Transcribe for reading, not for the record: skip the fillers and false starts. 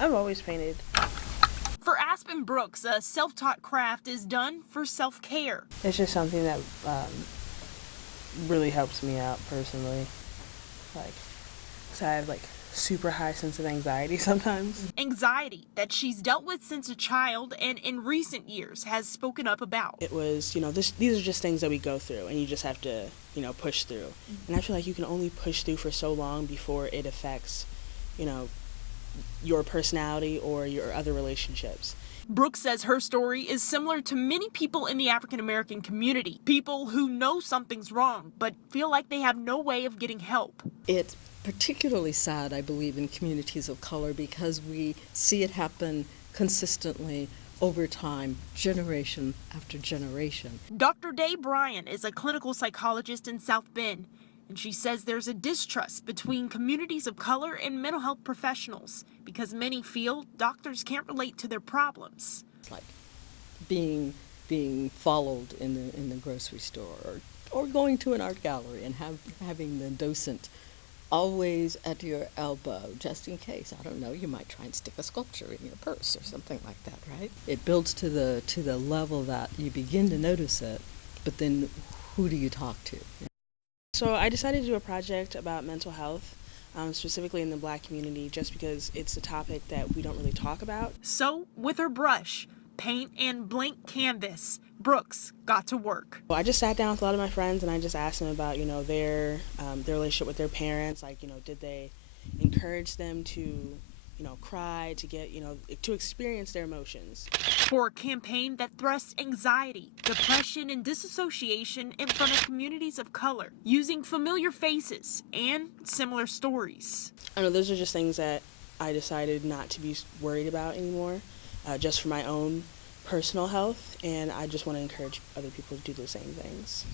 I've always painted. For Aspen Brooks, a self-taught craft is done for self-care. It's just something that really helps me out personally. Like, 'cause I have like super high sense of anxiety sometimes. Anxiety that she's dealt with since a child and in recent years has spoken up about. It was, these are just things that we go through and you just have to, push through. And I feel like you can only push through for so long before it affects, you know, your personality or your other relationships. Brooks says her story is similar to many people in the African American community. People who know something's wrong but feel like they have no way of getting help. It's particularly sad, I believe, in communities of color because we see it happen consistently over time, generation after generation. Dr. Day Bryan is a clinical psychologist in South Bend, and she says there's a distrust between communities of color and mental health professionals because many feel doctors can't relate to their problems. It's like being followed in the grocery store or going to an art gallery and having the docent always at your elbow, just in case. I don't know, you might try and stick a sculpture in your purse or something like that, right? It builds to the level that you begin to notice it, but then who do you talk to? So I decided to do a project about mental health, specifically in the Black community, just because it's a topic that we don't really talk about. So, with her brush, paint, and blank canvas, Brooks got to work. I just sat down with a lot of my friends and I just asked them about, their relationship with their parents. Like, did they encourage them to, cry, to get, to experience their emotions. For a campaign that thrusts anxiety, depression, and disassociation in front of communities of color, using familiar faces and similar stories. I know those are just things that I decided not to be worried about anymore, just for my own personal health, and I just want to encourage other people to do the same things.